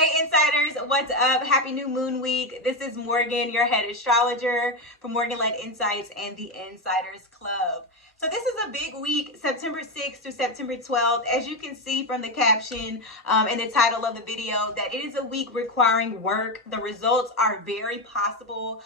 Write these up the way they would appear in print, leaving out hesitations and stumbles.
Hey insiders, what's up? Happy new moon week. This is Morgan, your head astrologer for MorganLett Insights and the Insiders Club. So this is a big week, September 6th through September 12th. As you can see from the caption and the title of the video, that it is a week requiring work. The results are very possible.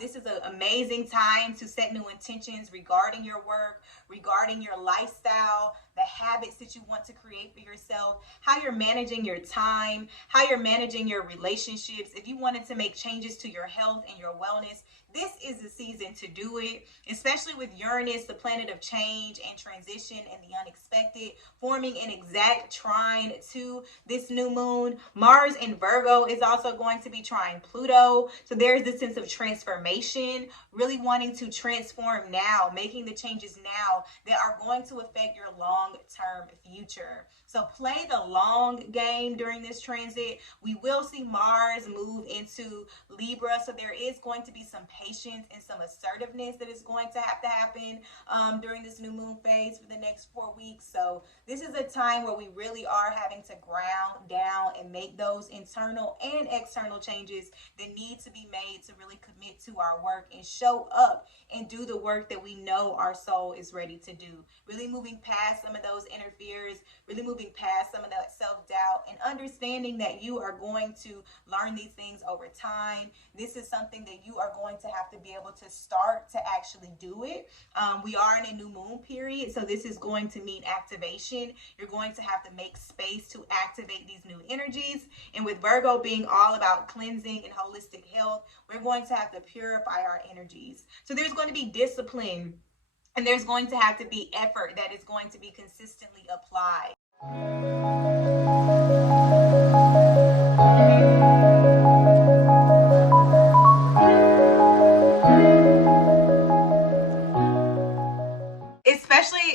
This is an amazing time to set new intentions regarding your work, regarding your lifestyle, the habits that you want to create for yourself, how you're managing your time, how you're managing your relationships. If you wanted to make changes to your health and your wellness, this is the season to do it, especially with Uranus, the planet of change and transition and the unexpected, forming an exact trine to this new moon. Mars in Virgo is also going to be trine Pluto. So there's this sense of transformation, really wanting to transform now, making the changes now that are going to affect your long-term future. So play the long game during this transit. We will see Mars move into Libra. So there is going to be some patience and some assertiveness that is going to have to happen during this new moon phase for the next 4 weeks. So this is a time where we really are having to ground down and make those internal and external changes that need to be made to really commit to our work and show up and do the work that we know our soul is ready to do. Really moving past some of those inner fears, really moving past some of that self-doubt, and understanding that you are going to learn these things over time. This is something that you are going to have to be able to start to actually do it. We are in a new moon period, so this is going to mean activation. You're going to have to make space to activate these new energies. And with Virgo being all about cleansing and holistic health, we're going to have to purify our energies. So there's going to be discipline, and there's going to have to be effort that is going to be consistently applied.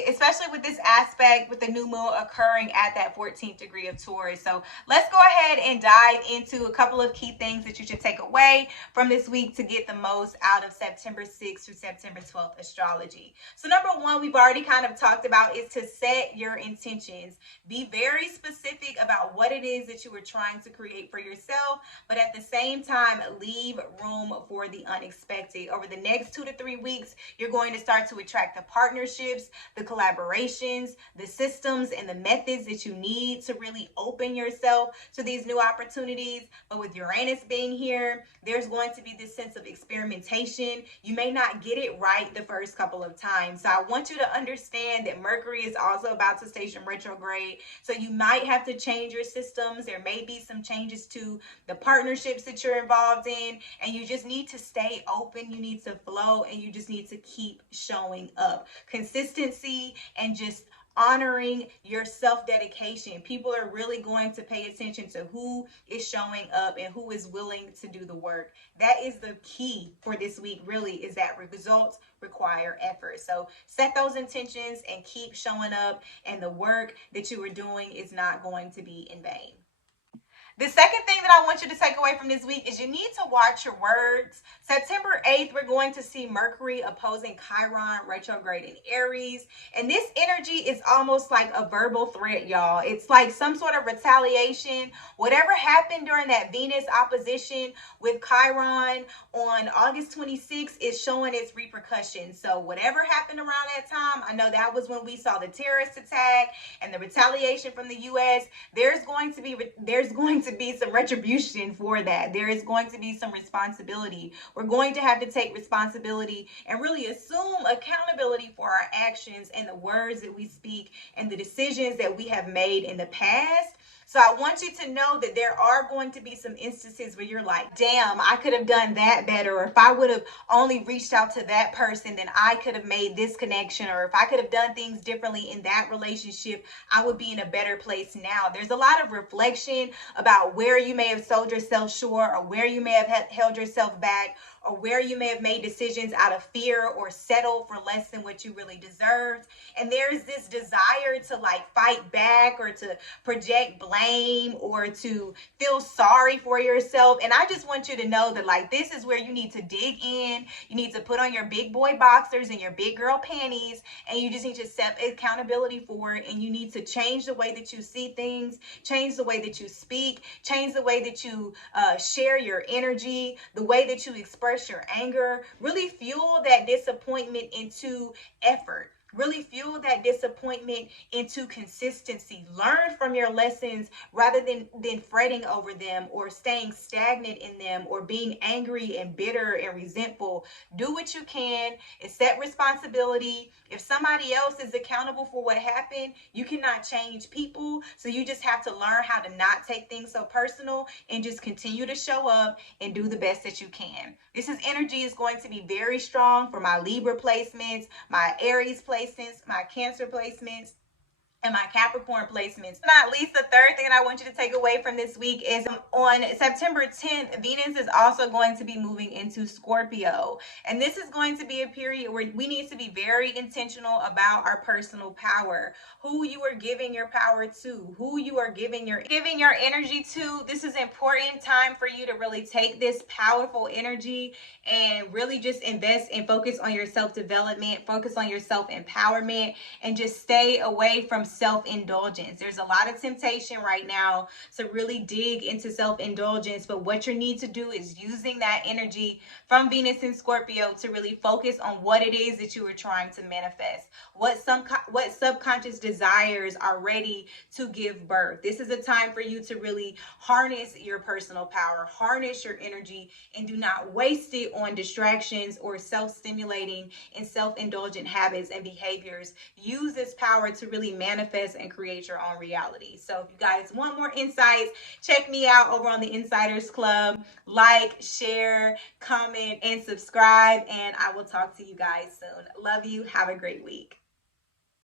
Especially with this aspect with the new moon occurring at that 14th degree of Taurus. So let's go ahead and dive into a couple of key things that you should take away from this week to get the most out of September 6th through September 12th astrology. So number one, we've already kind of talked about, is to set your intentions. Be very specific about what it is that you are trying to create for yourself, but at the same time, leave room for the unexpected. Over the next 2 to 3 weeks, you're going to start to attract the partnerships, the collaborations, the systems, and the methods that you need to really open yourself to these new opportunities. But with Uranus being here, there's going to be this sense of experimentation. You may not get it right the first couple of times. So I want you to understand that Mercury is also about to station retrograde. So you might have to change your systems. There may be some changes to the partnerships that you're involved in, and you just need to stay open. You need to flow, and you just need to keep showing up. Consistency and just honoring your self-dedication. People are really going to pay attention to who is showing up and who is willing to do the work. That is the key for this week, really, is that results require effort. So set those intentions and keep showing up, and the work that you are doing is not going to be in vain. The second thing that I want you to take away from this week is you need to watch your words. September 8th, we're going to see Mercury opposing Chiron retrograde in Aries. And this energy is almost like a verbal threat, y'all. It's like some sort of retaliation. Whatever happened during that Venus opposition with Chiron on August 26th is showing its repercussions. So whatever happened around that time, I know that was when we saw the terrorist attack and the retaliation from the U.S. There's going to be some retribution for that. There is going to be some responsibility. We're going to have to take responsibility and really assume accountability for our actions and the words that we speak and the decisions that we have made in the past. So I want you to know that there are going to be some instances where you're like, damn, I could have done that better. Or if I would have only reached out to that person, then I could have made this connection. Or if I could have done things differently in that relationship, I would be in a better place now. There's a lot of reflection about where you may have sold yourself short, or where you may have held yourself back, or where you may have made decisions out of fear or settled for less than what you really deserved. And there's this desire to like fight back or to project blame or to feel sorry for yourself. And I just want you to know that like this is where you need to dig in. You need to put on your big boy boxers and your big girl panties, and you just need to set accountability for it. And you need to change the way that you see things, change the way that you speak, change the way that you share your energy, the way that you express your anger. Really fuel that disappointment into effort. Really fuel that disappointment into consistency. Learn from your lessons rather than fretting over them or staying stagnant in them or being angry and bitter and resentful. Do what you can. Accept responsibility. If somebody else is accountable for what happened, you cannot change people. So you just have to learn how to not take things so personal and just continue to show up and do the best that you can. This energy is going to be very strong for my Libra placements, my Aries placements, my Cancer placements, and my Capricorn placements. Not least, the third thing that I want you to take away from this week is on September 10th, Venus is also going to be moving into Scorpio. And this is going to be a period where we need to be very intentional about our personal power, who you are giving your power to, who you are giving your energy to. This is an important time for you to really take this powerful energy and really just invest and focus on your self-development, focus on your self-empowerment, and just stay away from self-indulgence. There's a lot of temptation right now to really dig into self-indulgence, but what you need to do is using that energy from Venus and Scorpio to really focus on what it is that you are trying to manifest, what subconscious desires are ready to give birth. This is a time for you to really harness your personal power, harness your energy, and do not waste it on distractions or self-stimulating and self-indulgent habits and behaviors. Use this power to really manifest and create your own reality. So if you guys want more insights, check me out over on the Insiders Club. Like, share, comment, and subscribe, and I will talk to you guys soon. Love you. Have a great week.